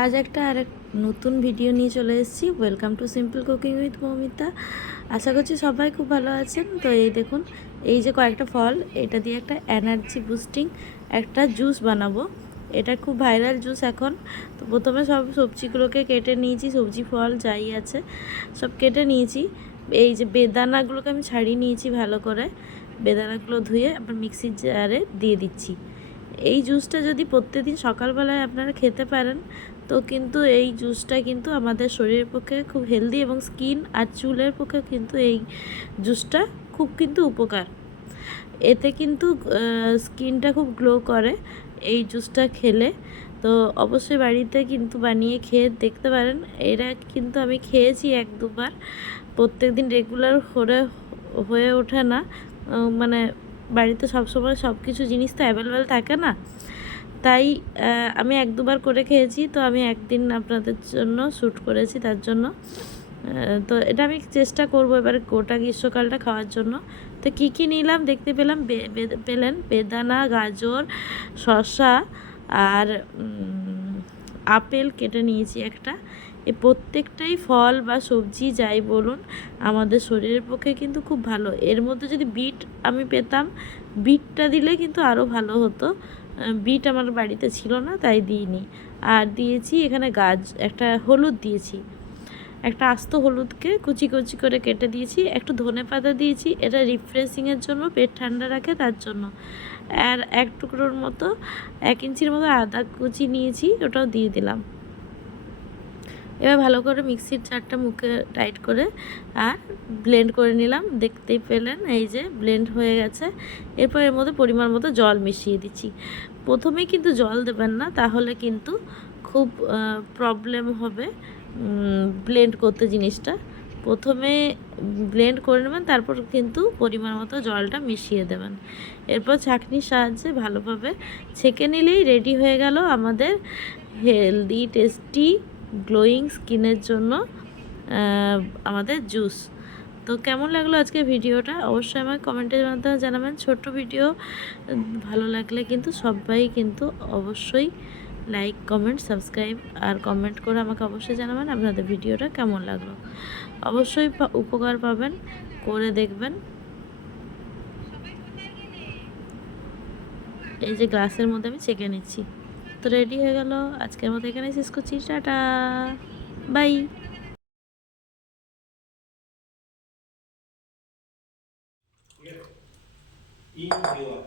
আজ একটা আর নতুন ভিডিও নিয়ে চলে এসেছি। Welcome to simple cooking with Moumita আশা করছি সবাই খুব ভালো আছেন। তো এই দেখুন, এই যে কয়েকটা ফল, এটা দিয়ে একটা এনার্জি বুস্টিং একটা জুস বানাবো। এটা খুব ভাইরাল জুস এখন। তো প্রথমে সব সবজিগুলোকে কেটে নিয়েছি, সবজি, ফল যাই আছে, সব কেটে নিয়েছি। এই যে বেদানাগুলোকে আমি ছাড়িয়ে নিয়েছি ভালো করে। বেদানাগুলো ধুয়ে আবার মিক্সির জারে দিয়ে দিচ্ছি। এই জুসটা যদি প্রত্যেকদিন সকালবেলায় আপনারা খেতে পারেন তো কিন্তু এই জুসটা কিন্তু আমাদের শরীরের পক্ষে খুব হেলদি এবং স্কিন আর চুলের পক্ষে কিন্তু এই জুসটা খুব কিন্তু উপকার। এতে কিন্তু স্কিনটা খুব গ্লো করে এই জুসটা খেলে। তো অবশ্যই বাড়িতে কিন্তু বানিয়ে খেয়ে দেখতে পারেন। এরা কিন্তু আমি খেয়েছি এক দুবার। প্রত্যেক দিন রেগুলার করে হয়ে ওঠে না। মানে বাড়িতে সবসময় সব কিছু জিনিস তো অ্যাভেলেবেল থাকে না। তাই আমি এক দুবার করে খেয়েছি, তো আমি একদিন আপনাদের জন্য শ্যুট করেছি তার জন্য। তো এটা আমি চেষ্টা করব এবার গোটা গ্রীষ্মকালটা খাওয়ার জন্য। তো কী কী নিলাম দেখতে পেলাম পেলেন বেদানা, গাজর শশা আর আপেল কেটে নিয়েছি একটা। এই প্রত্যেকটাই ফল বা সবজি যাই বলুন, আমাদের শরীরের পক্ষে কিন্তু খুব ভালো। এর মধ্যে যদি বিট আমি পেতাম, বিটটা দিলে কিন্তু আরও ভালো হতো। বিট আমার বাড়িতে ছিল না, তাই দিইনি। আর দিয়েছি এখানে গাছ একটা হলুদ দিয়েছি। একটা আস্ত হলুদকে কুচি কুচি করে কেটে দিয়েছি, একটু ধনে পাতা দিয়েছি, এটা রিফ্রেশিংয়ের জন্য, পেট ঠান্ডা রাখে তার জন্য। আর এক টুকরোর মতো, এক ইঞ্চির মতো আদা কুচি নিয়েছি, ওটাও দিয়ে দিলাম। এবার ভালো করে মিক্সির চারটা মুখে টাইট করে আর ব্লেন্ড করে নিলাম। দেখতেই পেলেন, এই যে ব্লেন্ড হয়ে গেছে। এরপর এর মধ্যে পরিমাণ মতো জল মিশিয়ে দিচ্ছি। প্রথমেই কিন্তু জল দেবেন না, তাহলে কিন্তু খুব প্রবলেম হবে ব্লেন্ড করতে জিনিসটা। প্রথমে ব্লেন্ড করে নেবেন, তারপর কিন্তু পরিমাণ মতো জলটা মিশিয়ে দেবেন। এরপর ছাঁকনির সাহায্যে ভালোভাবে ছেঁকে নিলেই রেডি হয়ে গেল আমাদের হেলদি টেস্টি গ্লোয়িং স্কিনের জন্য আমাদের জুস তো কেমন লাগল আজকে ভিডিওটা? অবশ্যই আমাকে কমেন্টের মাধ্যমে জানাবেন। ছোট্ট ভিডিও, ভালো লাগলে কিন্তু সবাই কিন্তু অবশ্যই লাইক কমেন্ট সাবস্ক্রাইব আর কমেন্ট করে আমাকে অবশ্যই জানাবেন আপনাদের ভিডিওটা কেমন লাগল। অবশ্যই উপকার পাবেন, করে দেখবেন। এই যে গ্লাসের মধ্যে আমি ছেঁকে নিচ্ছি। তো রেডি হয়ে গেল আজকের মতো এখানে শেষ করছি টাটা বাই in your